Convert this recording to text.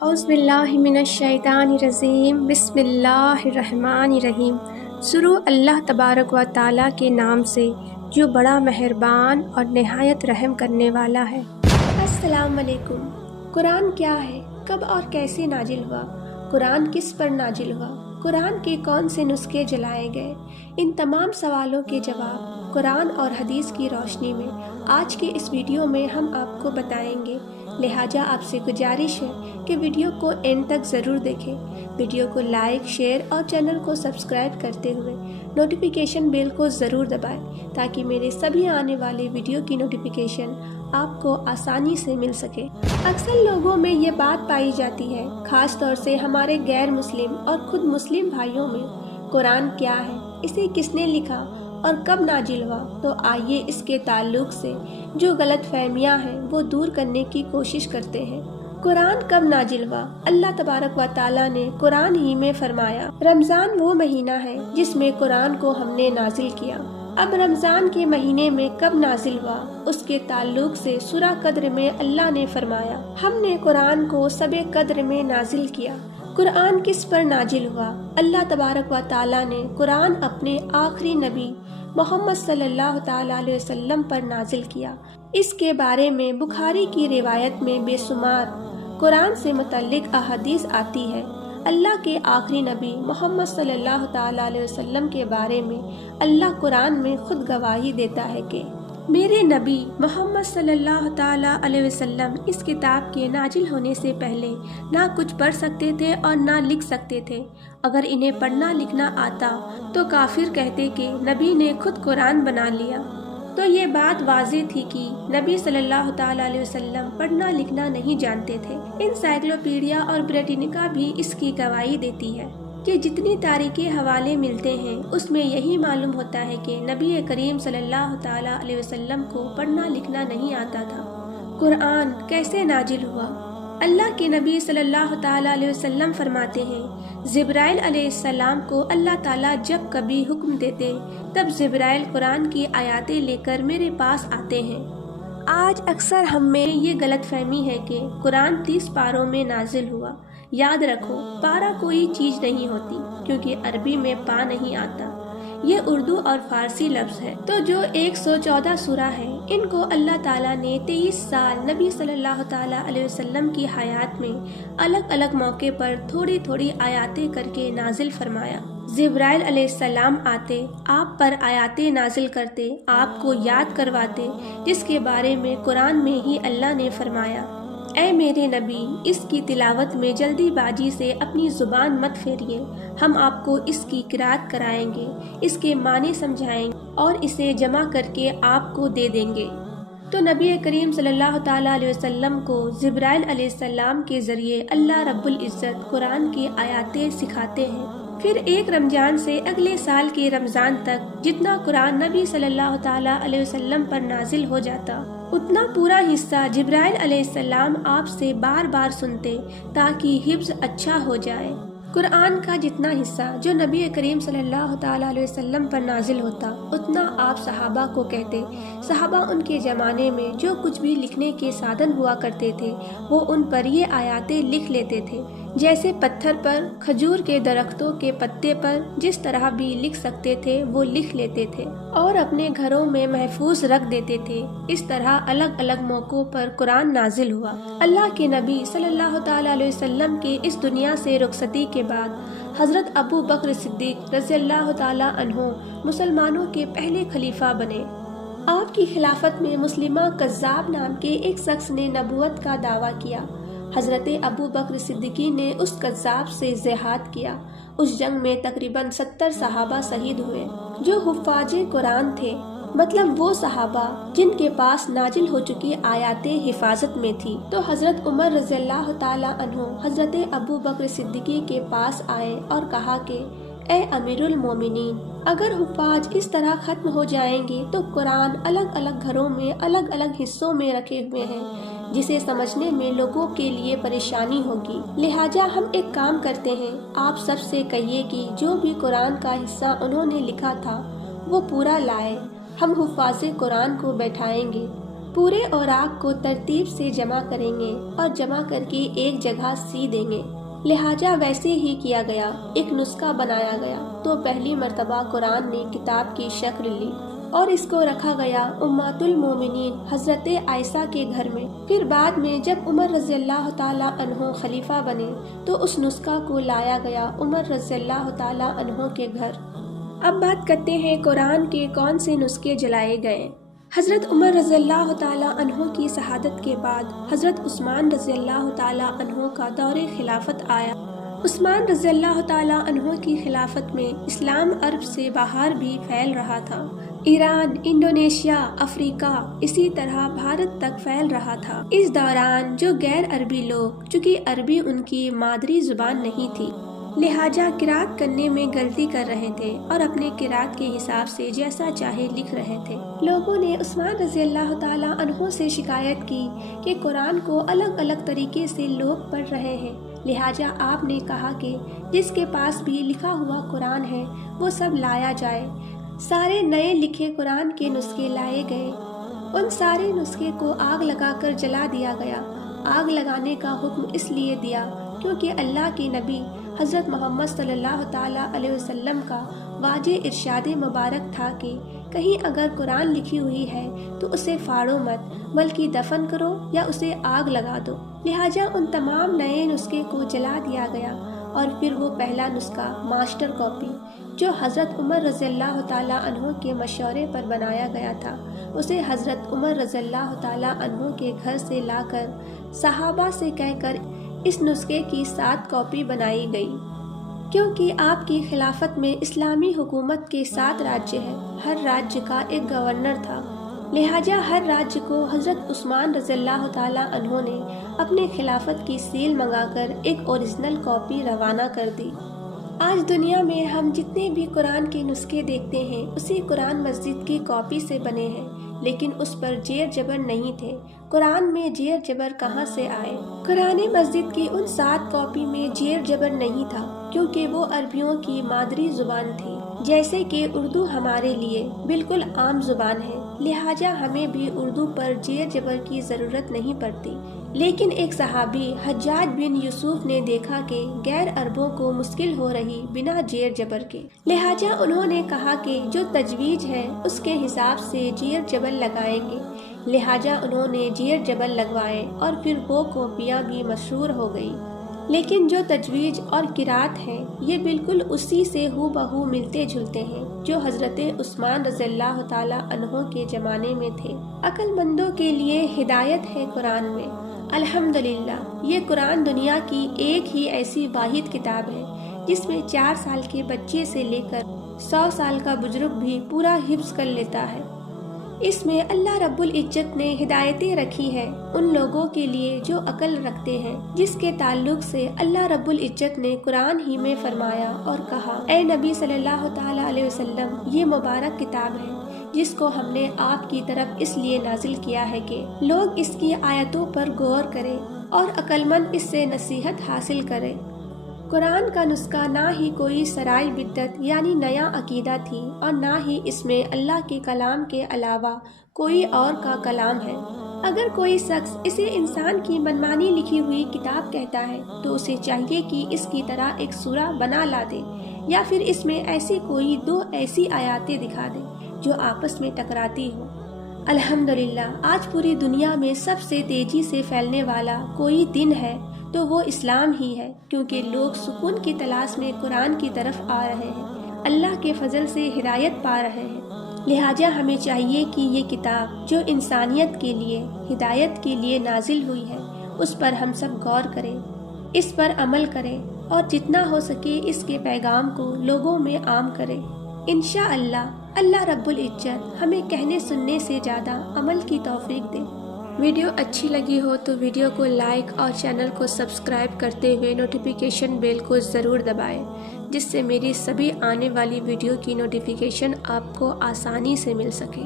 اعوذ باللہ من الشیطان الرجیم بسم اللہ الرحمن الرحیم۔ شروع اللہ تبارک و تعالیٰ کے نام سے جو بڑا مہربان اور نہایت رحم کرنے والا ہے۔ السلام علیکم۔ قرآن کیا ہے؟ کب اور کیسے نازل ہوا؟ قرآن کس پر نازل ہوا؟ قرآن کے کون سے نسخے جلائے گئے؟ ان تمام سوالوں کے جواب قرآن اور حدیث کی روشنی میں آج کے اس ویڈیو میں ہم آپ کو بتائیں گے، لہٰذا آپ سے گزارش ہے کہ ویڈیو کو اینڈ تک ضرور دیکھیں۔ ویڈیو کو لائک، شیئر اور چینل کو سبسکرائب کرتے ہوئے نوٹیفیکیشن بیل کو ضرور دبائیں تاکہ میرے سبھی آنے والے ویڈیو کی نوٹیفیکیشن آپ کو آسانی سے مل سکے۔ اکثر لوگوں میں یہ بات پائی جاتی ہے، خاص طور سے ہمارے غیر مسلم اور خود مسلم بھائیوں میں، قرآن کیا ہے، اسے کس نے لکھا اور کب نازل ہوا؟ تو آئیے اس کے تعلق سے جو غلط فہمیاں ہیں وہ دور کرنے کی کوشش کرتے ہیں۔ قرآن کب نازل ہوا؟ اللہ تبارک و تعالیٰ نے قرآن ہی میں فرمایا، رمضان وہ مہینہ ہے جس میں قرآن کو ہم نے نازل کیا۔ اب رمضان کے مہینے میں کب نازل ہوا، اس کے تعلق سے سورہ قدر میں اللہ نے فرمایا، ہم نے قرآن کو شب قدر میں نازل کیا۔ قرآن کس پر نازل ہوا؟ اللہ تبارک و تعالیٰ نے قرآن اپنے آخری نبی محمد صلی اللہ تعالیٰ علیہ وسلم پر نازل کیا۔ اس کے بارے میں بخاری کی روایت میں بے شمار قرآن سے متعلق احادیث آتی ہے۔ اللہ کے آخری نبی محمد صلی اللہ تعالیٰ علیہ وسلم کے بارے میں اللہ قرآن میں خود گواہی دیتا ہے کہ میرے نبی محمد صلی اللہ تعالیٰ علیہ وسلم اس کتاب کے نازل ہونے سے پہلے نہ کچھ پڑھ سکتے تھے اور نہ لکھ سکتے تھے۔ اگر انہیں پڑھنا لکھنا آتا تو کافر کہتے کہ نبی نے خود قرآن بنا لیا۔ تو یہ بات واضح تھی کہ نبی صلی اللہ تعالیٰ علیہ وسلم پڑھنا لکھنا نہیں جانتے تھے۔ انسائکلوپیڈیا اور بریٹینیکا بھی اس کی گواہی دیتی ہے کہ جتنی تاریخی حوالے ملتے ہیں اس میں یہی معلوم ہوتا ہے کہ نبی کریم صلی اللہ تعالیٰ علیہ وسلم کو پڑھنا لکھنا نہیں آتا تھا۔ قرآن کیسے نازل ہوا؟ اللہ کے نبی صلی اللہ تعالیٰ علیہ وسلم فرماتے ہیں، جبرائیل علیہ السلام کو اللہ تعالیٰ جب کبھی حکم دیتے تب جبرائیل قرآن کی آیاتیں لے کر میرے پاس آتے ہیں۔ آج اکثر ہم میں یہ غلط فہمی ہے کہ قرآن 30 پاروں میں نازل ہوا۔ یاد رکھو، پارہ کوئی چیز نہیں ہوتی کیونکہ عربی میں پا نہیں آتا، یہ اردو اور فارسی لفظ ہے۔ تو جو 114 سورہ ہیں ان کو اللہ تعالیٰ نے 23 سال نبی صلی اللہ تعالیٰ علیہ وسلم کی حیات میں الگ الگ موقع پر تھوڑی تھوڑی آیاتیں کر کے نازل فرمایا۔ جبرائیل علیہ السلام آتے، آپ پر آیاتیں نازل کرتے، آپ کو یاد کرواتے، جس کے بارے میں قرآن میں ہی اللہ نے فرمایا، اے میرے نبی، اس کی تلاوت میں جلدی بازی سے اپنی زبان مت پھیریے، ہم آپ کو اس کی قرات کرائیں گے، اس کے معنی سمجھائیں گے اور اسے جمع کر کے آپ کو دے دیں گے۔ تو نبی کریم صلی اللہ تعالیٰ علیہ وسلم کو جبرائیل علیہ السلام کے ذریعے اللہ رب العزت قرآن کی آیاتیں سکھاتے ہیں۔ پھر ایک رمضان سے اگلے سال کے رمضان تک جتنا قرآن نبی صلی اللہ تعالیٰ علیہ وسلم پر نازل ہو جاتا اتنا پورا حصہ جبرائیل علیہ السلام آپ سے بار بار سنتے تاکہ حفظ اچھا ہو جائے۔ قرآن کا جتنا حصہ جو نبی کریم صلی اللہ تعالیٰ علیہ وسلم پر نازل ہوتا اتنا آپ صحابہ کو کہتے۔ صحابہ ان کے زمانے میں جو کچھ بھی لکھنے کے سادن ہوا کرتے تھے وہ ان پر یہ آیاتیں لکھ لیتے تھے، جیسے پتھر پر، کھجور کے درختوں کے پتے پر جس طرح بھی لکھ سکتے تھے وہ لکھ لیتے تھے اور اپنے گھروں میں محفوظ رکھ دیتے تھے۔ اس طرح الگ الگ موقعوں پر قرآن نازل ہوا۔ اللہ کے نبی صلی اللہ تعالیٰ علیہ وسلم کے اس دنیا سے رخصتی کے بعد حضرت ابو بکر صدیق رضی اللہ تعالیٰ عنہ مسلمانوں کے پہلے خلیفہ بنے۔ آپ کی خلافت میں مسلمہ کذاب نام کے ایک شخص نے نبوت کا دعویٰ کیا۔ حضرت ابو بکر صدیقی نے اس کذاب سے جہاد کیا۔ اس جنگ میں تقریباً 70 صحابہ شہید ہوئے جو حفاظ قرآن تھے، مطلب وہ صحابہ جن کے پاس نازل ہو چکی آیاتیں حفاظت میں تھی۔ تو حضرت عمر رضی اللہ تعالیٰ عنہ حضرت ابو بکر صدیقی کے پاس آئے اور کہا کہ اے امیر المومنین، اگر حفاظ اس طرح ختم ہو جائیں گے تو قرآن الگ الگ گھروں میں الگ الگ حصوں میں رکھے ہوئے ہیں جسے سمجھنے میں لوگوں کے لیے پریشانی ہوگی، لہٰذا ہم ایک کام کرتے ہیں، آپ سب سے کہیے کہ جو بھی قرآن کا حصہ انہوں نے لکھا تھا وہ پورا لائے، ہم حفاظ قرآن کو بیٹھائیں گے، پورے اوراق کو ترتیب سے جمع کریں گے اور جمع کر کے ایک جگہ سی دیں گے۔ لہٰذا ویسے ہی کیا گیا، ایک نسخہ بنایا گیا تو پہلی مرتبہ قرآن نے کتاب کی شکل لی اور اس کو رکھا گیا امہات المومنین حضرت عائشہ کے گھر میں۔ پھر بعد میں جب عمر رضی اللہ تعالیٰ عنہ خلیفہ بنے تو اس نسخہ کو لایا گیا عمر رضی اللہ تعالیٰ عنہ کے گھر۔ اب بات کرتے ہیں قرآن کے کون سے نسخے جلائے گئے۔ حضرت عمر رضی اللہ تعالیٰ عنہ کی شہادت کے بعد حضرت عثمان رضی اللہ تعالیٰ عنہ کا دور خلافت آیا۔ عثمان رضی اللہ تعالیٰ عنہ کی خلافت میں اسلام عرب سے باہر بھی پھیل رہا تھا۔ ایران، انڈونیشیا، افریقہ، اسی طرح بھارت تک پھیل رہا تھا۔ اس دوران جو غیر عربی لوگ، چونکہ عربی ان کی مادری زبان نہیں تھی، لہٰذا قرأت کرنے میں غلطی کر رہے تھے اور اپنے قرأت کے حساب سے جیسا چاہے لکھ رہے تھے۔ لوگوں نے عثمان رضی اللہ تعالیٰ عنہ سے شکایت کی کہ قرآن کو الگ الگ طریقے سے لوگ پڑھ رہے ہیں، لہٰذا آپ نے کہا کہ جس کے پاس بھی لکھا ہوا قرآن ہے وہ سب لایا جائے۔ سارے نئے لکھے قرآن کے نسخے لائے گئے۔ ان سارے نسخے کو آگ لگا کر جلا دیا گیا۔ آگ لگانے کا حکم اس لیے دیا کیونکہ اللہ کے نبی حضرت محمد صلی اللہ تعالیٰ علیہ وسلم کا واضح ارشاد مبارک تھا کہ کہیں اگر قرآن لکھی ہوئی ہے تو اسے پھاڑو مت بلکہ دفن کرو یا اسے آگ لگا دو۔ لہٰذا ان تمام نئے نسخے کو جلا دیا گیا اور پھر وہ پہلا نسخہ ماسٹر کاپی جو حضرت عمر رضی اللہ تعالیٰ عنہ کے مشورے پر بنایا گیا تھا، اسے حضرت عمر رضی اللہ تعالیٰ عنہ کے گھر سے لا کر صحابہ سے کہہ کر اس نسخے کی 7 کاپی بنائی گئی۔ کیونکہ آپ کی خلافت میں اسلامی حکومت کے 7 راجیہ ہیں، ہر راجیہ کا ایک گورنر تھا، لہٰذا ہر راجیہ کو حضرت عثمان رضی اللہ تعالیٰ عنہ نے اپنے خلافت کی سیل منگا کر ایک اوریجنل کاپی روانہ کر دی۔ آج دنیا میں ہم جتنے بھی قرآن کے نسخے دیکھتے ہیں اسی قرآن مسجد کی کاپی سے بنے ہیں، لیکن اس پر زیر جبر نہیں تھے۔ قرآن میں زیر جبر کہاں سے آئے؟ قرآن مسجد کی ان 7 کاپی میں زیر جبر نہیں تھا کیونکہ وہ عربیوں کی مادری زبان تھی، جیسے کہ اردو ہمارے لیے بالکل عام زبان ہے، لہٰذا ہمیں بھی اردو پر زیر جبر کی ضرورت نہیں پڑتی۔ لیکن ایک صحابی حجاج بن یوسف نے دیکھا کہ غیر عربوں کو مشکل ہو رہی بنا زیر جبر کے، لہٰذا انہوں نے کہا کہ جو تجویز ہے اس کے حساب سے زیر جبر لگائیں گے، لہٰذا انہوں نے زیر جبر لگوائے اور پھر وہ کاپیاں بھی مشہور ہو گئی۔ لیکن جو تجویز اور قرأت ہیں یہ بالکل اسی سے ہو بہو ملتے جلتے ہیں جو حضرت عثمان رضی اللہ تعالیٰ عنہ کے زمانے میں تھے۔ عقل مندوں کے لیے ہدایت ہے قرآن میں۔ الحمدللہ یہ قرآن دنیا کی ایک ہی ایسی واحد کتاب ہے جس میں 4 سال کے بچے سے لے کر 100 سال کا بزرگ بھی پورا حفظ کر لیتا ہے۔ اس میں اللہ رب العزت نے ہدایتیں رکھی ہیں ان لوگوں کے لیے جو عقل رکھتے ہیں، جس کے تعلق سے اللہ رب العزت نے قرآن ہی میں فرمایا اور کہا، اے نبی صلی اللہ تعالیٰ علیہ وسلم، یہ مبارک کتاب ہے جس کو ہم نے آپ کی طرف اس لیے نازل کیا ہے کہ لوگ اس کی آیتوں پر غور کریں اور عقل مند اس سے نصیحت حاصل کریں۔ قرآن کا نسخہ نہ ہی کوئی سرائی بدعت یعنی نیا عقیدہ تھی اور نہ ہی اس میں اللہ کے کلام کے علاوہ کوئی اور کا کلام ہے۔ اگر کوئی شخص اسے انسان کی منمانی لکھی ہوئی کتاب کہتا ہے تو اسے چاہیے کہ اس کی طرح ایک سورہ بنا لا دے یا پھر اس میں ایسی کوئی 2 ایسی آیاتیں دکھا دے جو آپس میں ٹکراتی ہو۔ الحمدللہ آج پوری دنیا میں سب سے تیزی سے پھیلنے والا کوئی دن ہے تو وہ اسلام ہی ہے، کیونکہ لوگ سکون کی تلاش میں قرآن کی طرف آ رہے ہیں، اللہ کے فضل سے ہدایت پا رہے ہیں۔ لہٰذا ہمیں چاہیے کہ یہ کتاب جو انسانیت کے لیے ہدایت کے لیے نازل ہوئی ہے اس پر ہم سب غور کریں، اس پر عمل کریں اور جتنا ہو سکے اس کے پیغام کو لوگوں میں عام کریں۔ انشاءاللہ اللہ رب العزت ہمیں کہنے سننے سے زیادہ عمل کی توفیق دے۔ ویڈیو اچھی لگی ہو تو ویڈیو کو لائک اور چینل کو سبسکرائب کرتے ہوئے نوٹیفیکیشن بیل کو ضرور دبائیں، جس سے میری سبھی آنے والی ویڈیو کی نوٹیفیکیشن آپ کو آسانی سے مل سکے۔